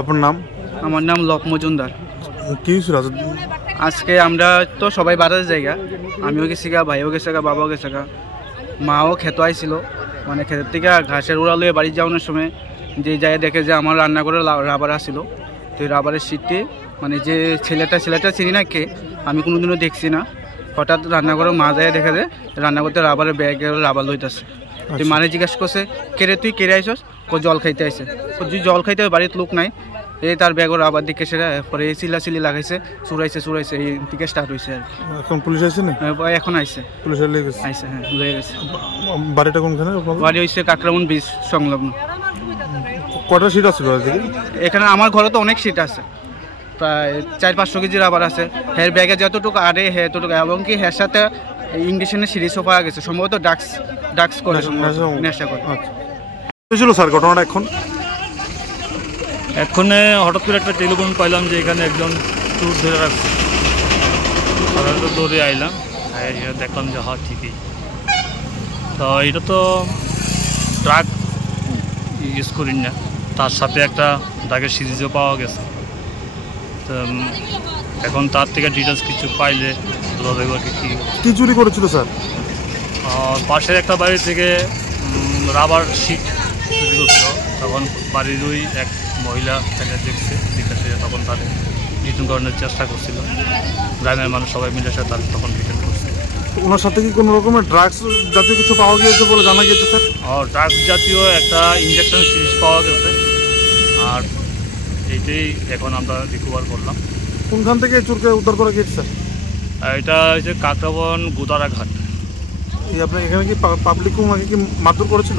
আপনার নাম? আমার নাম লক মজুমদার। কি হয়েছিল আজকে আমরা তো সবাই বাড়ার জায়গা, আমিও গেছি গা, ভাইও গেছে গা, বাবাও গেছে গা, মাও খেতে আইছিল। মানে ক্ষেতের থেকে ঘাসের উড়া লয়ে বাড়ি যাওয়ানোর সময় যে যায় দেখে যে আমার রান্না করে রাবার আসছিল। তো এই রাবারের সিটটি মানে যে ছেলেটা চিনি না কে, আমি কোনোদিনও দেখছি না। হঠাৎ রান্না করে মা যায় দেখে যে রান্না করতে রাবারের ব্যাগ রাবার লইতেছে। তুই মানে জিজ্ঞাসা করছে কেরে তুই কেড়ে আইসস, জল খাইতে আইসে। তুই জল খাইতে বাড়ির লোক নাই, এই তার ব্যাগর আবার দিকে সেটা পরে চিল্লাচিল্লি লাগাইছে, চুরাইছে এই দিকে স্টার্ট হয়েছে আর এখন পুলিশ আসছে না? এখন আইসে, পুলিশ আইসে, হ্যাঁ লয়ে গেছে। বাড়িটা কোনখানে? বাড়ি হয়েছে কাকরামুন ব্রিজ সংলগ্ন। কটা সিট আছে এখানে? আমার ঘরে তো অনেক সিট আছে, প্রায় 400-500 কেজির আবার আছে। হের ব্যাগে যতটুকু আরে এতটুকু, এবং কি হের সাথে ইংলিশের সিরিজও পাওয়া গেছে, সম্ভবত ড্রাগস করে, নেশা করে। ছিল স্যার ঘটনাটা? এখন হঠাৎ করে একটা টেলিফোন পাইলাম যে এখানে একজন চোর ধরে রাখছে। সাধারণত দৌড়ে আইলাম, দেখলাম যে হ্যাঁ ঠিকই। তো এটা তো ড্রাগ ইউজ করি না, তার সাথে একটা ড্রাগের সিরিজও পাওয়া গেছে। তো এখন তার থেকে ডিটেলস কিছু পাইলে কি চুরি করেছিল স্যার? পাশের একটা বাড়ি থেকে রাবার শিট চুরি করছিল। তখন বাড়িরই এক মহিলা দেখছে, তখন তাদের রিটার্ন করানোর চেষ্টা করছিল। গ্রামের মানুষ সবাই মিলে তার তখন রিটার্ন করছে। ওনার সাথে কি কোনো রকমের ড্রাগস জাতীয় কিছু পাওয়া গিয়েছে বলে জানা গিয়েছে স্যার? ড্রাগস জাতীয় একটা ইঞ্জেকশন সিরিজ পাওয়া গেছে, আর এইটাই এখন আমরা রিকভার করলাম। কোনখান থেকে চোরকে উদ্ধার করা গিয়েছে স্যার? এটা হচ্ছে কাকরাবন গোদারাঘাট। আপনার এখানে কি পাবলিক ওনাকে কি মারধর করেছিল?